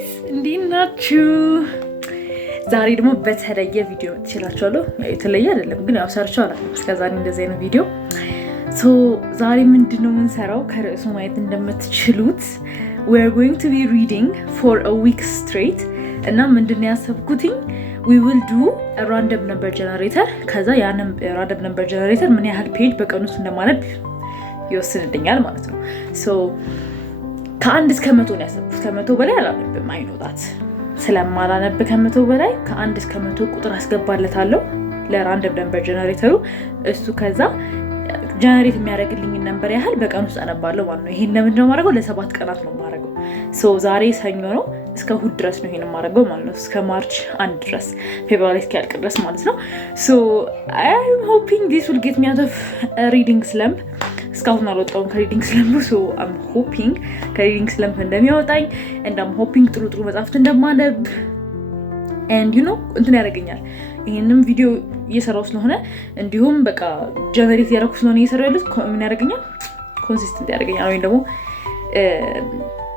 guys, እንዴት ናችሁ? ዛሬ ደግሞ በተለየ ቪዲዮ ትችላችኋለሁ። የተለየ አይደለም ግን ያው ሰርቻው አላውቅም እስከዛሬ እንደዚህ አይነት ቪዲዮ። ዛሬ ምንድነው የምንሰራው? ከርዕሱ ማየት እንደምትችሉት we are going to be reading for a week straight እና ምንድነው ያሰብኩትኝ we will do a random number generator ከዛ ያንን random number generator ምን ያህል ፔጅ በቀን ውስጥ እንደማነብ ይወስንልኛል ማለት ነው። ከአንድ እስከ 100 ነው ያሰብኩት። ከ100 በላይ አላነብም አይኖታት ስለማላነብ ከ100 በላይ ከአንድ እስከ 100 ቁጥር አስገባለታለሁ ለራንደም ነምበር ጀነሬተሩ። እሱ ከዛ ጀነሬት የሚያደርግልኝ ነምበር ያህል በቀን ውስጥ አነባለሁ ማለት ነው። ይሄን ለምን ነው ማድረገው? ለ7 ቀናት ነው ማድረገው። ዛሬ ሰኞ ነው እስከ እሁድ ድረስ ነው ይሄን ማድረገው ማለት ነው። እስከ ማርች 1 ድረስ ፌብሩዋሪ እስኪያልቅ ድረስ ማለት ነው። I am hoping this will get me out of a reading slump. እስካሁን አልወጣሁም ከሪዲንግ ስለምፕ። I'm hoping ከሪዲንግ ስለምፕ እንደሚያወጣኝ and I'm hoping ጥሩ መጽሐፍት እንደማነብ and you know እንትን ያደርገኛል። ይሄንም ቪዲዮ እየሰራው ስለሆነ እንዲሁም በቃ ጀነሬት ያደረኩ ስለሆነ እየሰራው ያሉት ምን ያደርገኛል? ኮንሲስተንት ያደርገኛል ወይ ደግሞ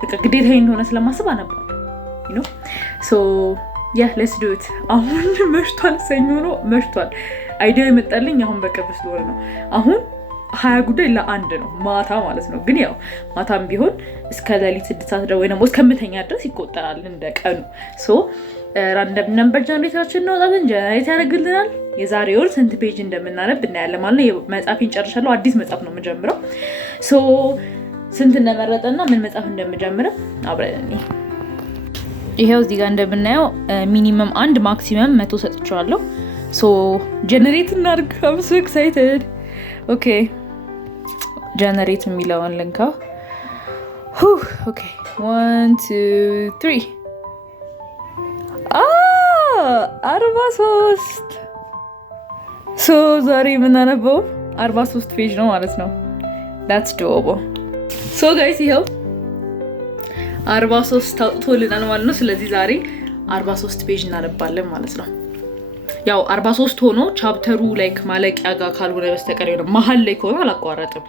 በቃ ግዴታዬ እንደሆነ ስለማስብ አነባለሁ you know yeah let's do it። አሁን መሽቷል፣ ሰኞ ነው መሽቷል። አይዲያ የመጣልኝ አሁን በቅርብ ስለሆነ ነው። አሁን 20 ጉዳይ ለ1 ነው ማታ ማለት ነው። ግን ያው ማታም ቢሆን እስከ ሌሊት 6 ሰዓት ወይ ደግሞ እስከምተኛ ድረስ ይቆጠራል እንደ ቀኑ። ራንደም ነምበር ጀነሬተራችን ነው ዛሬ ጀነሬት ያደርግልናል። የዛሬው ወር ስንት ፔጅ እንደምናነብ እናያለን ማለት ነው። መጽሐፌን ጨርሻለሁ። አዲስ መጽሐፍ ነው የምጀምረው። ስንት እንደመረጠና ምን መጽሐፍ እንደምጀምረው አብረን እንይ። ይሄው እዚህ ጋር እንደምናየው ሚኒመም 1 ማክሲመም 100 ሰጥቻለሁ። ጀነሬት እናድርግ። I'm so excited. Okay. ጀነሬት የሚለውን ልንካ። Okay. 1 2 3 43 ዛሬ የምናነበው 43 ፔጅ ነው ማለት ነው። That's doable. Guys, ይኸው 43 ታውጥቶልናል ማለት ነው። ስለዚህ ዛሬ 43 ፔጅ እናነባለን ማለት ነው። ያው 43 ሆኖ ቻፕተሩ ላይክ ማለቂያ ጋር ካልሆነ በስተቀር ነው። መሀል ላይ ከሆነ አላቋረጥም።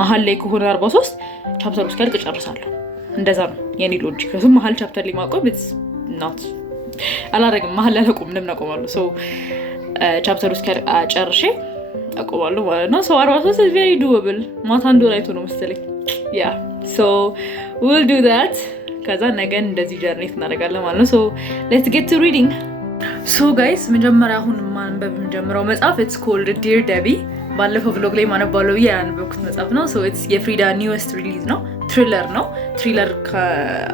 መሀል ላይ ከሆነ 43 ቻፕተሩ እስኪያልቅ ጨርሳለሁ። እንደዛ ነው የኔ ሎጂክ። ከሱም መሀል ቻፕተር ላይ ማቆም it's not አላረግም። መሀል ላይ አላቆም እንደምን አቆማለሁ? ቻፕተሩ እስኪያልቅ ጨርሼ አቆማለሁ ማለት ነው። 43 is very doable። ማታ እንደሆነ አይቶ ነው መሰለኝ። yeah we'll do that። ከዛ ነገን እንደዚህ ጀነሬት እናደርጋለን ማለት ነው። let's get to reading. guys መጀመሪያ አሁን ማንበብ የምጀምረው መጽሐፍ it's called Dear Debbie። ባለፈው vlog ላይ ማነባለው ያነበብኩት መጽሐፍ ነው። it's የፍሪዳ ኒውስት ሪሊዝ ነው። ትሪለር ነው። ትሪለር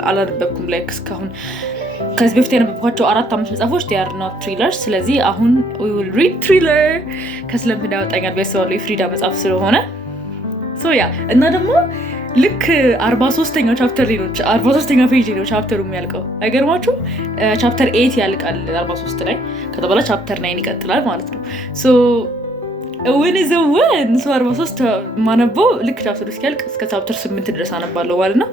አላነበብኩም ላይክ እስካሁን ከዚህ በፊት ያነበብኳቸው 4-5 መጽሐፎች they are not thrillers። ስለዚህ አሁን we will read thriller ከስለምፕ እንዳወጣኛል በሰዋለው የፍሪዳ መጽሐፍ ስለሆነ እና ደግሞ ልክ 43ኛው ቻፕተር ላይ ነው 43ኛው ፔጅ ላይ ነው ቻፕተሩ የሚያልቀው። አይገርማችሁ? ቻፕተር 8 ያልቃል 43 ላይ። ከዛ በኋላ ቻፕተር 9 ይቀጥላል ማለት ነው። when is the one 43 ማነበው ልክ ቻፕተሩ እስኪያልቅ እስከ ቻፕተር 8 ድረስ አነባለሁ ማለት ነው።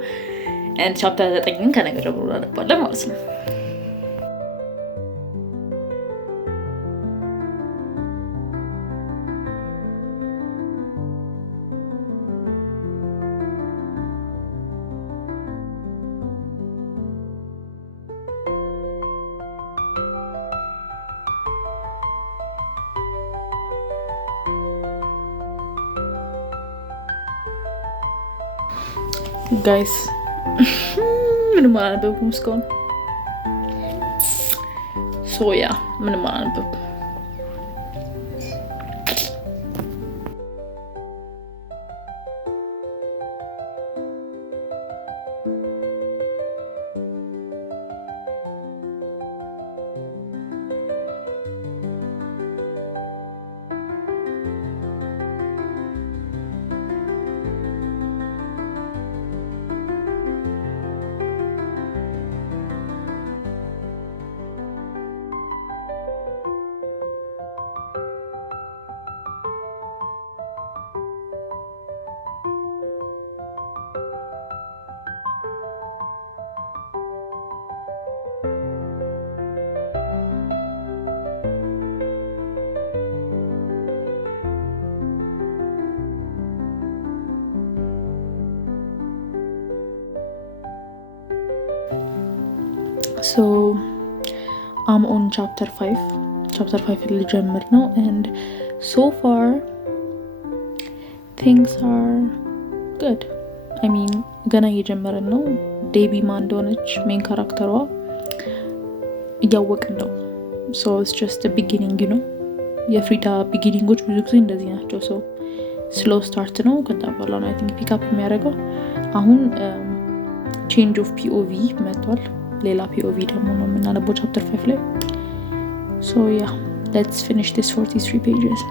and ቻፕተር 9ን ከነገ ጀምሮ አነባለሁ ማለት ነው። guys ምንም አላነበብኩም እስካሁን። ምንም አላነበብኩም። So I'm on chapter 5 ልጀምር ነው and so far things are good. I mean ገና እየጀመርን ነው። ዴቢ ማን እንደሆነች ሜን ካራክተሯ እያወቅን ነው። so it's just the beginning, you know. የፍሪዳ ቢጊኒንጎች ብዙ ጊዜ እንደዚህ ናቸው። so slow start ነው። ከዛ በኋላ ነው I think pick up የሚያደርገው። አሁን change of POV መጥቷል። ሌላ POV ደግሞ ነው የምናነበው chapter 5 ላይ። so yeah, let's finish this 43 pages.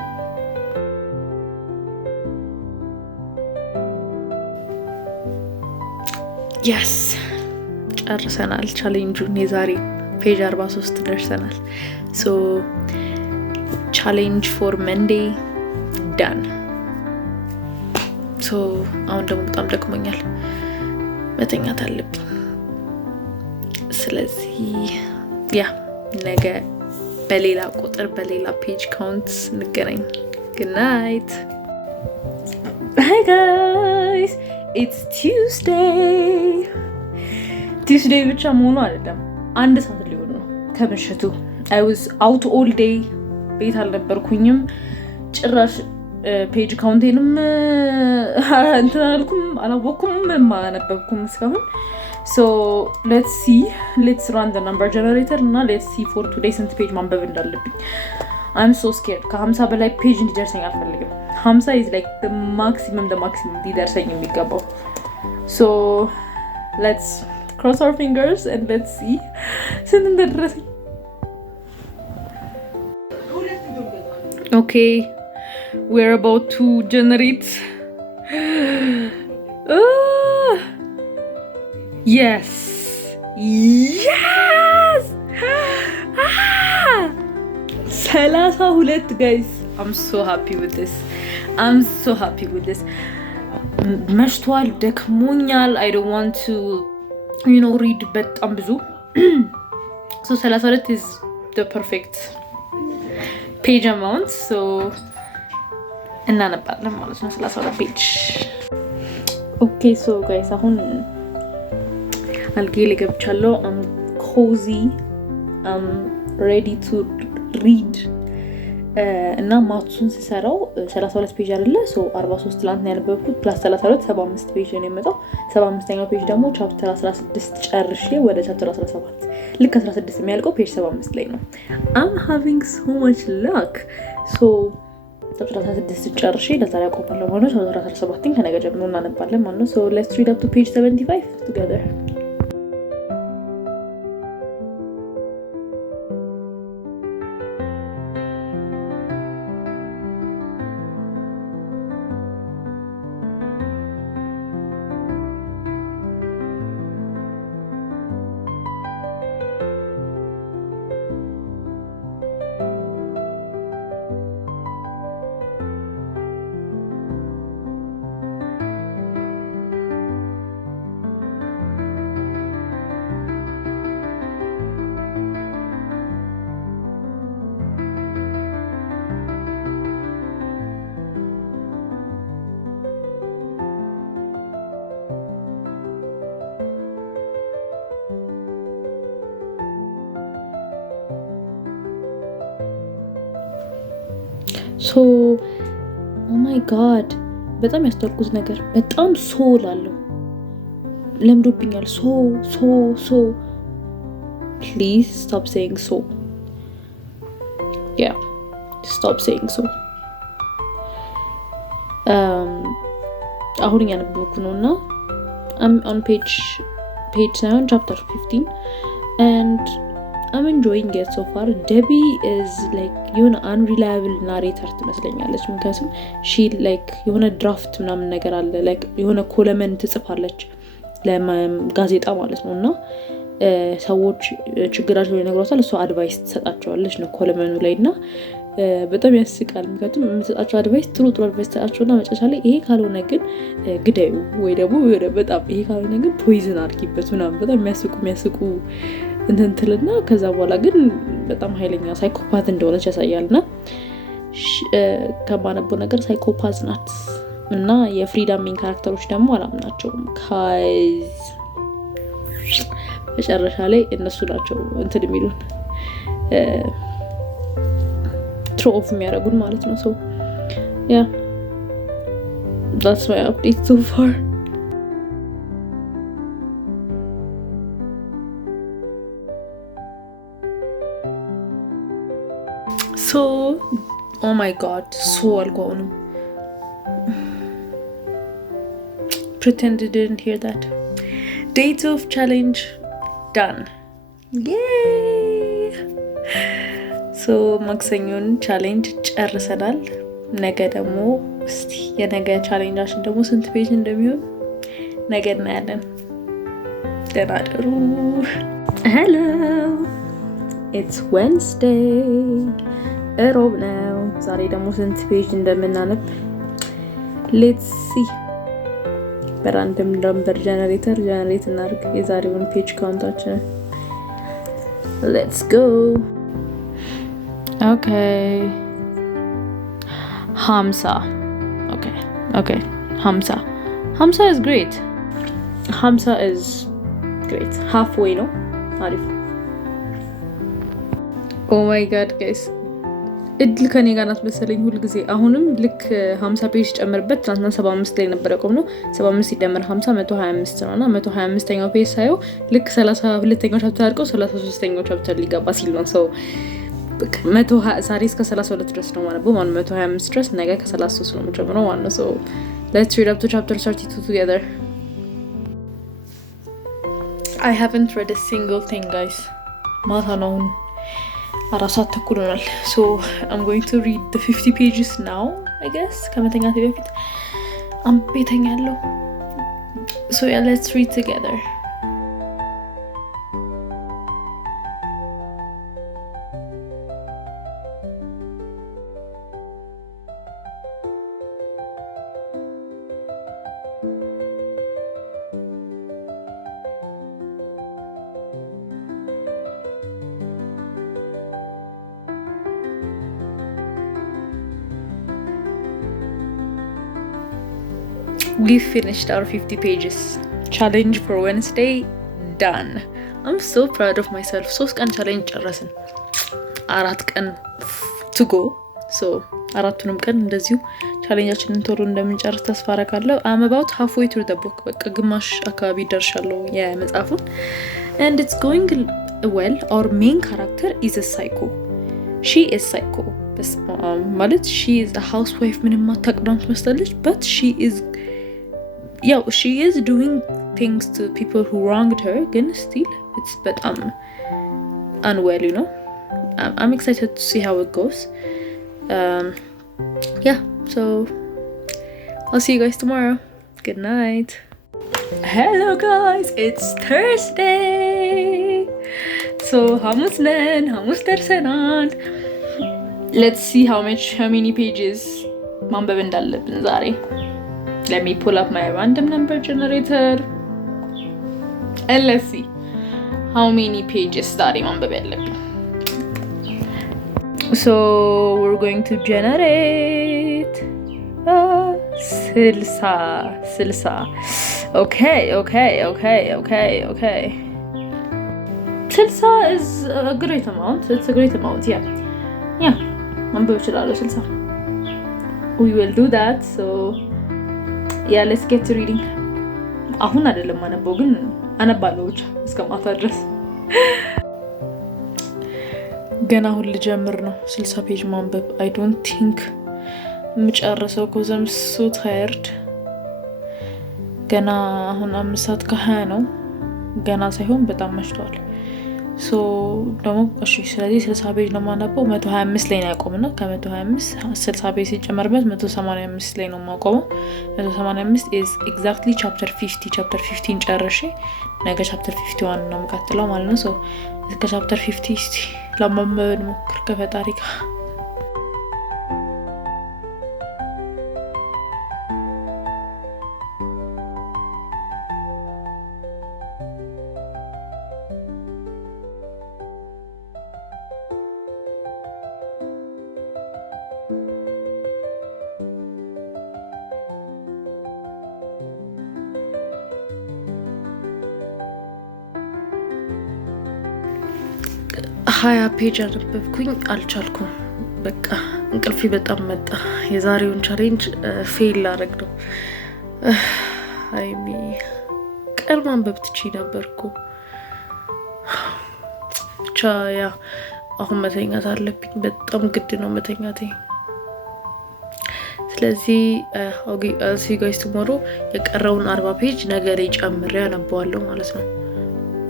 yes, ጨርሰናል ቻሌንጁን። የዛሬ ፔጅ 43 ደርሰናል። so challenge for Monday done. so አሁን ደግሞ በጣም ደክሞኛል፣ መተኛት አለብኝ። ስለዚህ ያ ነገ በሌላ ቁጥር በሌላ ፔጅ ካውንት እንገናኝ። good night. hi guys, it's Tuesday ብቻ መሆኑ አይደለም፣ አንድ ሰዓት ሊሆን ነው ከምሽቱ። I was out all day፣ ቤት አልነበርኩኝም ጭራሽ። ፔጅ ካውንቴንም እንትን አላወኩም ማነበብኩም እስካሁን። so let's run the number generator እና let's see for today ስንት ፔጅ ማንበብ እንዳለብኝ። I'm so scared። ከ50 በላይ ፔጅ እንዲደርሰኝ አልፈልግም። 50 is like the maximum እንዲደርሰኝ የሚገባው። so let's cross our fingers and let's see ስንት እንደደረሰኝ። okay, we're about to generate. yes 32 guys. I'm so happy with this. መሽቷል፣ ደክሞኛል። I don't want to read በጣም ብዙ so 32 is the perfect page amount. so እናነባለን ማለት ነው 32 ፔጅ። okay so guys አሁን አልጌ ላይ ገብቻለሁ። I'm cozy, I'm ready to read እና ማትሱን ሲሰራው 32 ፔጅ አይደለ? so 43 ላንት ነው ያነበብኩት ፕላስ 32 75 ፔጅ ነው የመጣው። 75ኛው ፔጅ ደግሞ ቻፕተር 16 ጨርሼ ወደ ቻፕተር 17 ልክ 16 የሚያልቀው ፔጅ 75 ላይ ነው። I'm having so much luck. so ቻፕተር 16 ጨርሼ ለዛሬ አቆማለሁ ማለት ነው። ቻፕተር 17 ከነገ ጀምሮ እናነባለን ማለት ነው። so let's read up to page 75 together. so oh my god በጣም ያስተርኩት ነገር በጣም ሶል አለው ለምዶብኛል። so please stop saying so. yeah, stop saying so. አሁን ያነበብኩ ነውና I'm on page 7 chapter 15 and I'm enjoying it so far. Debbie is like unreliable narrator ትመስለኛለች። ምክንያቱም she like የሆነ ድራፍት ምናምን ነገር አለ like የሆነ ኮለመን ትጽፋለች ለጋዜጣ ማለት ነውና ሰዎች ችግራቸውን ይነግሯታል፣ እሷ አድቫይስ ትሰጣቸዋለች ነው ኮለመኑ ላይና በጣም ያስቃል። ምክንያቱም የምትሰጣቸው አድቫይስ ጥሩ አድቫይስ ትሰጣቸውና መጨረሻ ላይ ይሄ ካልሆነ ግን ግዳዩ ወይ ደግሞ በጣም ይሄ ካልሆነ ግን ፖይዝን አድርጊበት ምናምን በጣም የሚያስቁ እንትንትልና ከዛ በኋላ ግን በጣም ኃይለኛ ሳይኮፓት እንደሆነች ያሳያልና ከማነበው ነገር ሳይኮፓት ናት እና የፍሪዳ ሜን ካራክተሮች ደግሞ አላምናቸውም። መጨረሻ ላይ እነሱ ናቸው እንትን የሚሉን ትሮ ኦፍ የሚያደርጉን ማለት ነው። ሶ ያ that's my update so far. So oh my god, so algonum. Pretend you didn't hear that. Day 2 of challenge done. Yay! So ማክሰኞን ቻሌንጅ ጨርሰናል። ነገ ደግሞ እስቲ የነገ ቻሌንጃችን ደግሞ ስንት ፔጅ እንደሚሆን ነገ እናያለን። ደህና አደሩ። ሄሎ ኢትስ ዌንስዴይ እሮብ ነው። ዛሬ ደግሞ ስንት ፔጅ እንደምናነብ ሌትስ ሲ። በራንደም ነምበር ጀነሬተር ጀነሬት እናድርግ የዛሬውን ፔጅ ካውንታችንን። ሌትስ ጎ። ኦኬ 50 okay 50 is great. 50 is great. halfway ነው አሪፍ። oh my god guys እድል ከኔ ጋር ናት መሰለኝ ሁሉ ጊዜ። አሁንም ልክ 50 ፔጅ ጨምርበት። ትናንትና 75 ላይ ነበር ያቆምነው። 75 ሲደመር 50 125 ነውና 125ኛው ፔጅ ሳየው ልክ 32ኛው ቻፕተር አድርገው 33ኛው ቻፕተር ሊገባ ሲል ነው። ሰው ዛሬ እስከ 32 ድረስ ነው ማለት ነው። 125 ድረስ ነገ ከ33 ነው የምጀምረው ማለት ነው። so let's read up to chapter 32 together. I haven't read a single thing guys. ማታ ነው 4:30 ሆኗል። so I'm going to read the 50 pages now I guess ከመተኛቴ በፊት አንቤተኛለሁ። so yeah, let's read together. We've finished our 50 pages. Challenge for Wednesday done. I'm so proud of myself. 3 ቀን ቻሌንጅ ጨረስን። 4 ቀን to go. so አራቱንም ቀን እንደዚሁ ቻሌንጃችንን ቶሎ እንደምንጨርስ ተስፋ አደርጋለሁ። I'm about halfway through the book. በቃ ግማሽ አካባቢ ደርሻለሁ የመጽሐፉን። and it's going well. Our main character is a psycho. She is psycho. ማለት she is a housewife ምንም አታውቅም ትመስላለች but she is doing things to people who wronged her ግን still it's በጣም unwell, you know. I'm excited to see how it goes. Yeah, so I'll see you guys tomorrow. Good night. Hello guys, it's Thursday. So ሐሙስ ደርሰናል. Let's see how many pages ማንበብ እንዳለብን ዛሬ. Let me pull up my random number generator and let's see how many pages ዛሬ ማንበብ ያለብን. So we're going to generate 60. Okay. 60 is a great amount. It's a great amount, yeah. ማንበብ እችላለሁ 60. We will do that. So yeah, let's get to reading. አሁን አይደለም ማነበው ግን አነባለሁ ብቻ እስከ ማታ ድረስ። ገና አሁን ልጀምር ነው 60 ፔጅ ማንበብ። I don't think የምጨርሰው because I'm so tired. ገና አሁን 5:20 ነው። ገና ሳይሆን በጣም መሽቷል። so ደግሞ እሺ ስለዚህ 60 ፔጅ ነው ማነበው። 125 ላይ ነው ያቆምነው። ከ125 60 ፔጅ ሲጨመርበት 185 ላይ ነው ማቆመው። 185 is exactly chapter 50. chapter 15 ጨርሼ ነገ chapter 51 ነው የምቀጥለው ማለት ነው። so እስከ chapter 50 እስቲ ለማንበብ እንሞክር ከፈጣሪ ጋር። 20 ፔጅ አነበብኩኝ፣ አልቻልኩም። በቃ እንቅልፌ በጣም መጣ። የዛሬውን ቻሌንጅ ፌል ላደርግ ነው። አይሚ ቀን ማንበብ ትችይ ነበርኩ። ብቻ ያ አሁን መተኛት አለብኝ። በጣም ግድ ነው መተኛቴ። ስለዚህ ሲ ጋይስ ቱሞሮ የቀረውን 40 ፔጅ ነገ ላይ ጨምሬ አነበዋለሁ ማለት ነው።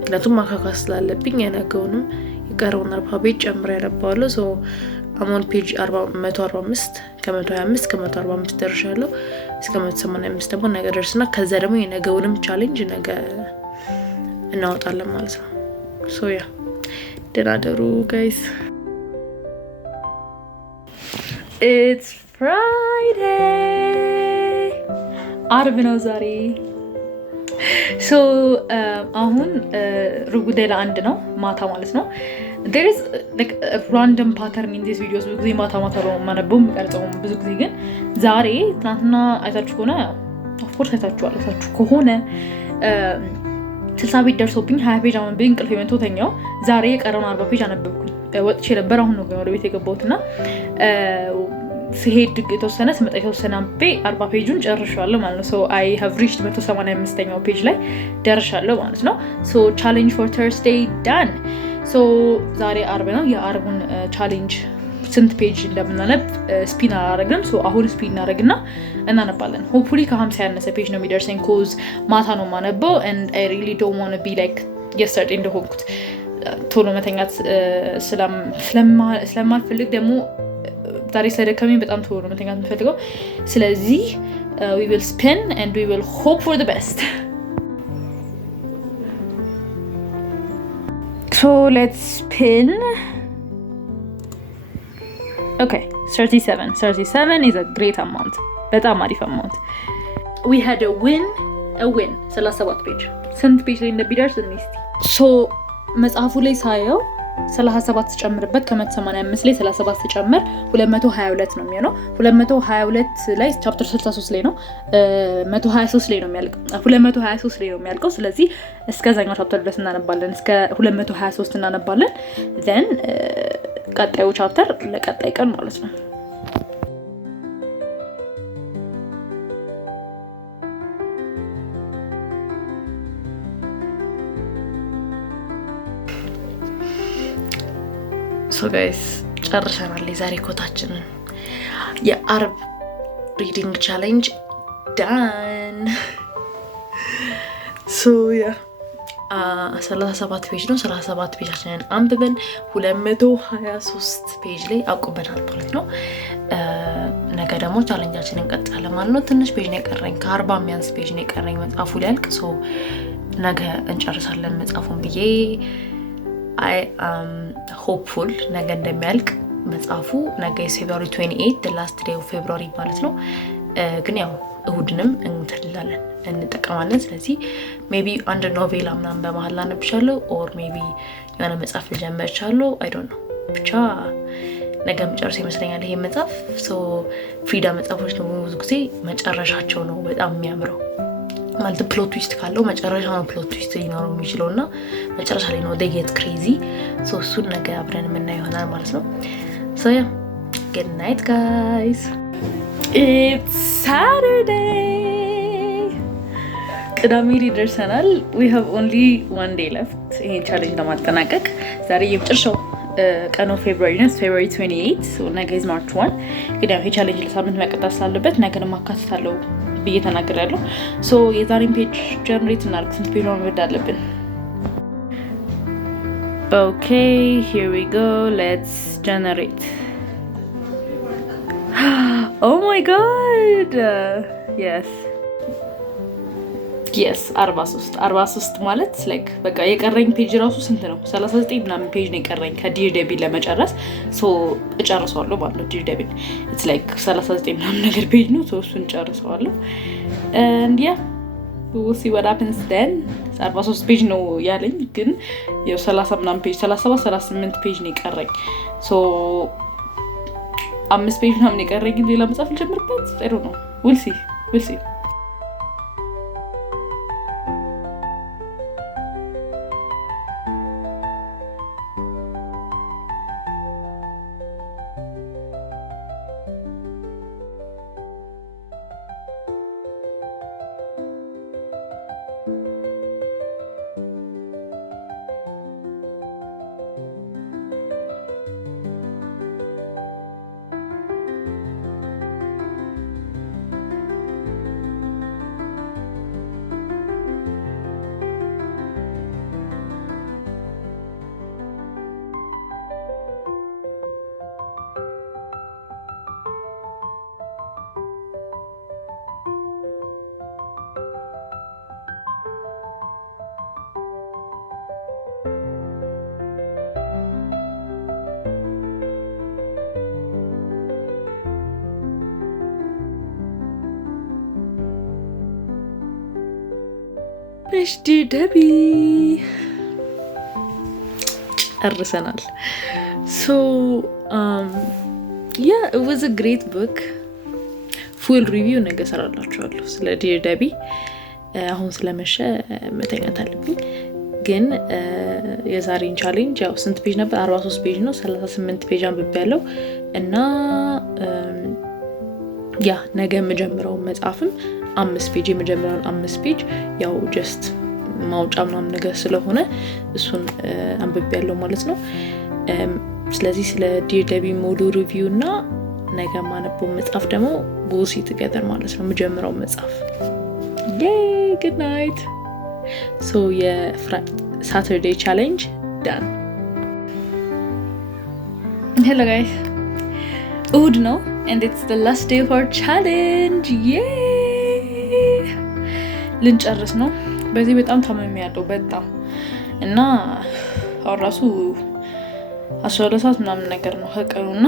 ምክንያቱም ማካካስ ስላለብኝ የነገውንም የቀረውን 40 ፔጅ ጨምሬ አነበዋለሁ። ሶ አሞን ፔጅ 145 ከ125 ከ145 ደርሻለሁ። እስከ 185 ደግሞ ነገ ደርስና ከዛ ደግሞ የነገውንም ቻሌንጅ ነገ እናወጣለን ማለት ነው። ሶ ያ ደህና ደሩ ጋይስ። ኢትስ ፍራይዴይ፣ አርብ ነው ዛሬ። ሶ አሁን ሩጉዳይ ለአንድ ነው ማታ ማለት ነው። there is like a random pattern in these videos። ብዙ ጊዜ ማታ ማታ ነው የማነበው የምቀርጸው። ብዙ ጊዜ ግን ዛሬ ትናንትና አይታችሁ ከሆነ ኦፍኮርስ አይታችሁ ከሆነ 60 ፔጅ ደርሶብኝ 20 ፔጅ አመንብኝ እንቅልፍ የመቶ ተኛው። ዛሬ የቀረውን 40 ፔጅ አነበብኩኝ። ወጥቼ ነበር። አሁን ነው ወደ ቤት የገባሁትና ሲሄድ የተወሰነ ስመጣ የተወሰነ አንብቤ 40 ፔጁን ጨርሻለሁ ማለት ነው። ሶ አይ ሃቭ ሪችድ 185ኛው ፔጅ ላይ ደርሻለሁ ማለት ነው። ሶ ቻሌንጅ ፎር ተርስዴይ ዳን። ሶ ዛሬ አርብ ነው። የአርቡን ቻሌንጅ ስንት ፔጅ እንደምናነብ ስፒን አላደረግም። ሶ አሁን ስፒን እናደርግና እናነባለን። ሆፕፉሊ ከ50 ያነሰ ፔጅ ነው የሚደርሰኝ ኮዝ ማታ ነው የማነበው and I really don't want to be like yesterday እንደሆንኩት ቶሎ መተኛት ስለማልፈልግ ደግሞ ዛሬ ስለደከመኝ በጣም ቶሎ ነው መተኛት የምፈልገው። ስለዚህ we will spin and we will hope for the best. So let's spin. Okay, 37 is a great amount. በጣም አሪፍ amount. We had a win 37 ፔጅ ስንት ፔጅ ላይ እንደሚደርስ እንስቲ። ሶ መጽሐፉ ላይ ሳየው 37 ተጨምርበት ከ185 ላይ 37 ተጨምር 222 ነው የሚሆነው። 222 ላይ ቻፕተር 63 ላይ ነው 123 ላይ ነው የሚያልቀው 223 ላይ ነው የሚያልቀው። ስለዚህ እስከዛኛው ቻፕተር ድረስ እናነባለን፣ እስከ 223 እናነባለን። then ቀጣዩ ቻፕተር ለቀጣይ ቀን ማለት ነው። ሶ ጋይስ ጨርሰናል የዛሬ ኮታችንን። የአርብ ሪዲንግ ቻሌንጅ ዳን። ሶ ያ 37 ፔጅ ነው። 37 ፔጃችንን አንብበን 223 ፔጅ ላይ አቁመናል ማለት ነው። ነገ ደግሞ ቻሌንጃችንን እንቀጥላለን ማለት ነው። ትንሽ ፔጅ ነው የቀረኝ፣ ከ40 የሚያንስ ፔጅ ነው የቀረኝ መጽሐፉ ሊያልቅ። ሶ ነገ እንጨርሳለን መጽሐፉን ብዬ I am hopeful ነገ እንደሚያልቅ መጽሐፉ። ነገ ፌብሩዋሪ 28 the last day of February ማለት ነው። ግን ያው እሁድንም እንተላለን እንጠቀማለን። ስለዚህ ሜቢ አንድ ኖቬላ ምናምን በመሀል አነብሻለሁ ኦር ሜቢ የሆነ መጽሐፍ ልጀምርቻለሁ። I don't know ብቻ ነገ መጨረስ ይመስለኛል ይሄ መጽሐፍ። ሶ ፍሪዳ መጽሐፎች ነው ብዙ ጊዜ መጨረሻቸው ነው በጣም የሚያምረው ማለት ፕሎት ትዊስት ካለው መጨረሻ ነው ፕሎት ትዊስት ሊኖረው የሚችለው እና መጨረሻ ላይ ነው they get crazy። ሶ እሱን ነገ አብረን የምናየው ይሆናል ማለት ነው። ሶ ያ good night guys. It's Saturday. ቅዳሜ ላይ ደርሰናል። we have only one day left ይሄን ቻሌንጅ ለማጠናቀቅ። ዛሬ የመጨረሻው ቀኑ ፌብሩዋሪ ነው፣ ፌብሩዋሪ 28 ሶ ነገ is March 1። ግን ያው ይሄ ቻሌንጅ ለሳምንት መቀጠል ስላለበት ነገ ማካተታለሁ ብዬ ተናግሬያለሁ። ሶ የዛሬን ፔጅ ጀነሬት እናድርግ። ስንት ፔጅ ማንበብ አለብን? ኦኬ here we go, let's generate. Oh my god, yes 43 ማለት ላይክ በቃ የቀረኝ ፔጅ ራሱ ስንት ነው? 39 ምናምን ፔጅ ነው የቀረኝ ከዲር ዴቢል ለመጨረስ። ሶ እጨርሰዋለሁ ማለት ነው። ዲር ዴቢል ኢትስ ላይክ 39 ምናምን ነገር ፔጅ ነው። ሶ እሱን እጨርሰዋለሁ and yeah we will see what happens then። 43 ፔጅ ነው ያለኝ ግን ያው 30 ምናምን ፔጅ 37 38 ፔጅ ነው የቀረኝ። ሶ 5 ፔጅ ምናምን የቀረኝ ግን ሌላ መጽሐፍ ልጀምርበት ጥሩ ነው። we'll see ዲር ደቢ ጨርሰናል። ሶ ያ it was a great book. ፉል ሪቪው ነገ እሰራላችኋለሁ ስለ ዲር ደቢ። አሁን ስለመሸ መተኛት አለብኝ። ግን የዛሬን ቻሌንጅ ያው ስንት ፔጅ ነበር? 43 ፔጅ ነው። 38 ፔጅ አንብቤያለሁ እና ያ ነገ የምጀምረው መጽሐፍም 5 ፔጅ የመጀመሪያውን 5 ፔጅ ያው ጀስት ማውጫ ምናምን ነገር ስለሆነ እሱን አንብቤያለሁ ማለት ነው። ስለዚህ ስለ ዲር ደቢ ሙሉ ሪቪው እና ነገ ማነበው መጽሐፍ ደግሞ we'll see together ማለት ነው። የምጀምረው መጽሐፍ good night. So Saturday challenge done. Hello guys, እሁድ ነው and it's the last day of our challenge. Yay! ልንጨርስ ነው። በዚህ በጣም ታመሚያለሁ በጣም እና አሁን ራሱ 12 ሰዓት ምናምን ነገር ነው ከቀኑና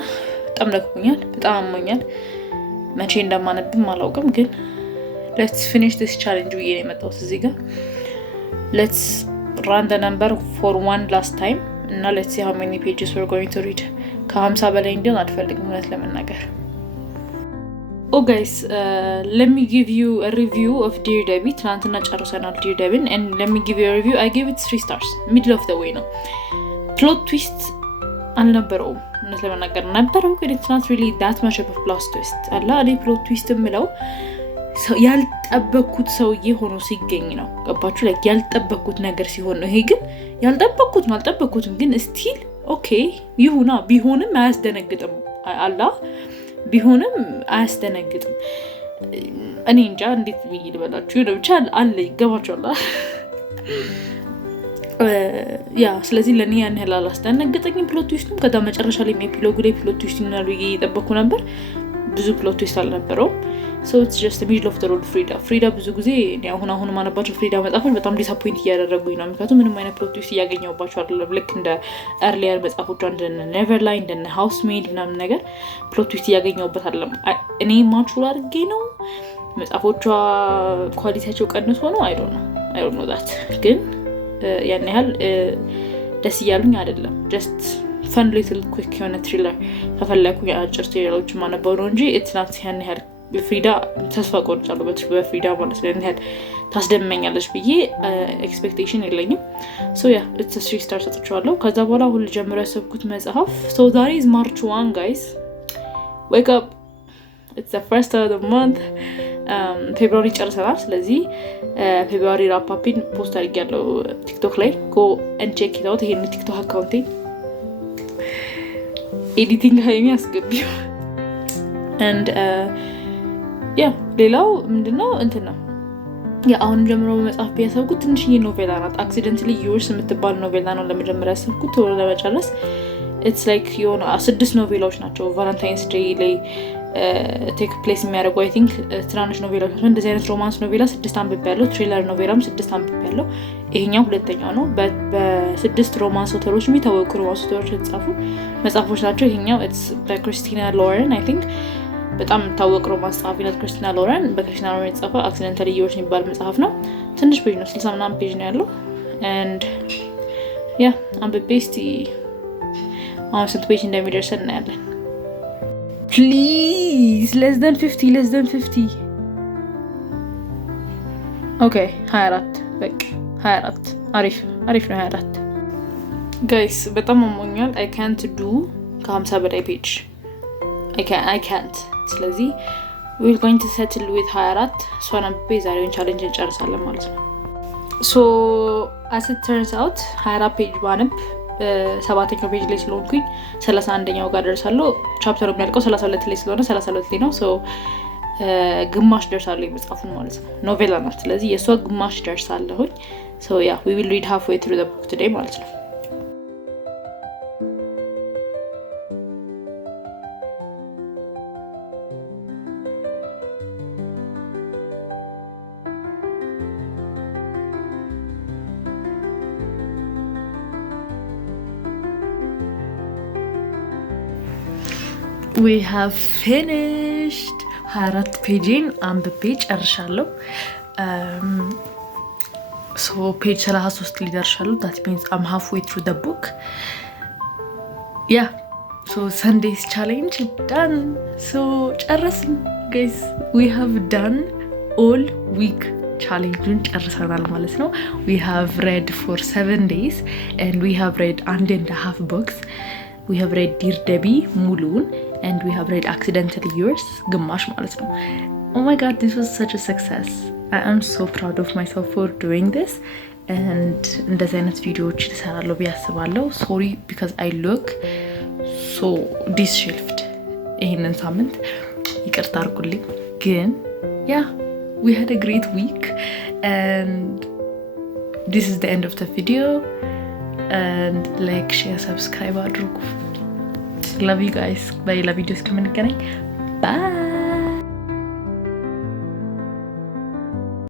በጣም ደክሞኛል፣ በጣም አሞኛል። መቼ እንደማነብም አላውቅም ግን let's finish this challenge ብዬ ነው የመጣሁት እዚህ ጋር። let's run the number for one last time እና let's see how many pages we're going to read. ከ50 በላይ እንዲሆን አልፈልግም እውነት ለመናገር። Oh guys, let me give you a review of Dear Debi. ትናንትና ጨርሰናል Dear Debi and let me give you a review. I gave it 3 stars. Middle of the way ነው። plot twist አልነበረውም እውነት ለመናገር ነበረው ግን it's not really that much of a plot twist አላ እኔ plot twist የምለው ያልጠበቅኩት ሰውዬ ሆኖ ሲገኝ ነው። ገባችሁ? ላይ ያልጠበቅኩት ነገር ሲሆን ነው። ይሄ ግን አልጠበቅኩትም ግን ስቲል ኦኬ ይሁና። ቢሆንም አያስደነግጥም አላ ቢሆንም አያስደነግጥም። እኔ እንጃ እንዴት ብዬ ልበላችሁ ነው ብቻ አለ ይገባችኋል። ያ ስለዚህ ለኔ ያን ያህል አላስደነገጠኝም ፕሎት ትዊስቱም። ከዛ መጨረሻ ላይ ኤፒሎግ ላይ ፕሎት ትዊስት ይኖራል ብዬ እየጠበቅኩ ነበር። ብዙ ፕሎት ትዊስት አልነበረውም። so it's just the middle of the road ፍሪዳ ብዙ ጊዜ አሁን ማነባቸው ፍሪዳ መጽሐፎች በጣም ዲስአፖይንት እያደረጉኝ ነው። ምክንያቱም ምንም አይነት ፕሎት ትዊስት እያገኘሁባቸው አይደለም። ልክ እንደ ኤርሊየር መጽሐፎቿ እንደነ ኔቨርላይን እንደነ ሃውስሜድ ምናምን ነገር ፕሎት ትዊስት እያገኘሁበት አይደለም። እኔ ማቹር አድርጌ ነው መጽሐፎቿ ኳሊቲያቸው ቀንሶ ነው I don't know that ግን ያን ያህል ደስ እያሉኝ አይደለም። just fun little quick የሆነ ትሪለር ከፈለኩኝ አጭር ትሪለሮች ማነበው ነው እንጂ it's not ያን ያህል ፍሪዳ ተስፋ ቆርጫለሁ በፍሪዳ ማለት ነው። ያን ያህል ታስደመኛለች ብዬ ኤክስፔክቴሽን የለኝም። so yeah it's a 3 star ሰጥቻለሁ። ከዛ በኋላ ሁሉ ጀምሮ ያሰብኩት መጽሐፍ so that is March 1 guys, wake up, it's the first of the month. ፌብሩዋሪ ጨርሰናል። ስለዚህ ፌብሩዋሪ ራፓፒን ፖስት አድርጌያለሁ ቲክቶክ ላይ go and check it out። ይሄን ቲክቶክ አካውንቴ ኤዲቲንግ ሀይሚ አስገቢው and ያ ሌላው ምንድነው እንትን ነው አሁን ጀምሮ መጽሐፍ ቢያሰብኩት ትንሽዬ ኖቬላ ናት። አክሲደንትሊ ዩርስ የምትባል ኖቬላ ነው ለመጀመሪያ ያሰብኩት ቶሎ ለመጨረስ። it's like የሆነ 6 ኖቬላዎች ናቸው ቫለንታይንስ ዴይ ላይ ቴክ ፕሌስ የሚያደርጉ አይ ቲንክ ትናንሽ ኖቬላዎች ናቸው። እንደዚህ አይነት ሮማንስ ኖቬላ 6 አንብቤያለሁ። ትሪለር ኖቬላም 6 አንብቤያለሁ። ይሄኛው ሁለተኛው ነው። በ6 ሮማንስ አውተሮች የሚታወቁ ሮማንስ አውተሮች የተጻፉ መጽሐፎች ናቸው። ይሄኛው it's by Christina Lauren I think በጣም ታወቅ ሮማንስ ጸሐፊ ናት ክሪስቲና ሎረን። በክሪስቲና ሎረን የተጻፈ አክሲደንታሊ ዩርስ የሚባል መጽሐፍ ነው። ትንሽ ፔጅ ነው 60 ምናምን ፔጅ ነው ያለው and ያ አንብቤ እስቲ አሁን ስንት ፔጅ እንደሚደርሰን እናያለን። please less than 50 okay 24 በቃ 24 አሪፍ ነው 24 guys በጣም አሞኛል። I can't do ከ50 በላይ ፔጅ I can't ስለዚህ we're going to settle with 24 ሶና በዛሬውን ቻሌንጅ እንጨርሳለን ማለት ነው። so as it turns out 24 ፔጅ ባነብ 7ኛው ፔጅ ላይ ስለሆንኩኝ 31ኛው ጋር ደርሳለሁ። ቻፕተሩ የሚያልቀው 32 ላይ ስለሆነ 32 ላይ ነው። so ግማሽ ደርሳለሁ መጽሐፉን ማለት ነው። ኖቬላ ናት ስለዚህ የሷ ግማሽ ደርሳለሁኝ። so yeah we will read halfway through the book today ማለት ነው። we have finished 24 ፔጅን አንብቤ ጨርሻለሁ። ሶ ፔጅ 33 ሊደርሻሉ ዳት ሚንስ አም ሃፍዌይ ትሩ ደ ቡክ ያ ሶ ሰንዴይስ ቻሌንጅ ዳን ሶ ጨረስን ጋይስ ዊ ሃቭ ዳን ኦል ዊክ ቻሌንጁን ጨርሰናል ማለት ነው። ዊ ሃቭ ሬድ ፎር 7 days and we have read 1.5 books. we have read Dear Debbie ሙሉን and we have read Accidentally Yours ግማሽ ማለት ነው። oh my god, this was such a success. I am so proud of myself for doing this and እንደዚህ አይነት ቪዲዮዎች እሰራለሁ ብዬ አስባለሁ። sorry because I look so disheveled ይሄንን ሳምንት ይቅርታ አድርጉልኝ። ግን yeah, we had a great week and this is the end of the video and like, share, subscribe አድርጉ። love you guys. በሌላ ቪዲዮ እስከምንገናኝ bye.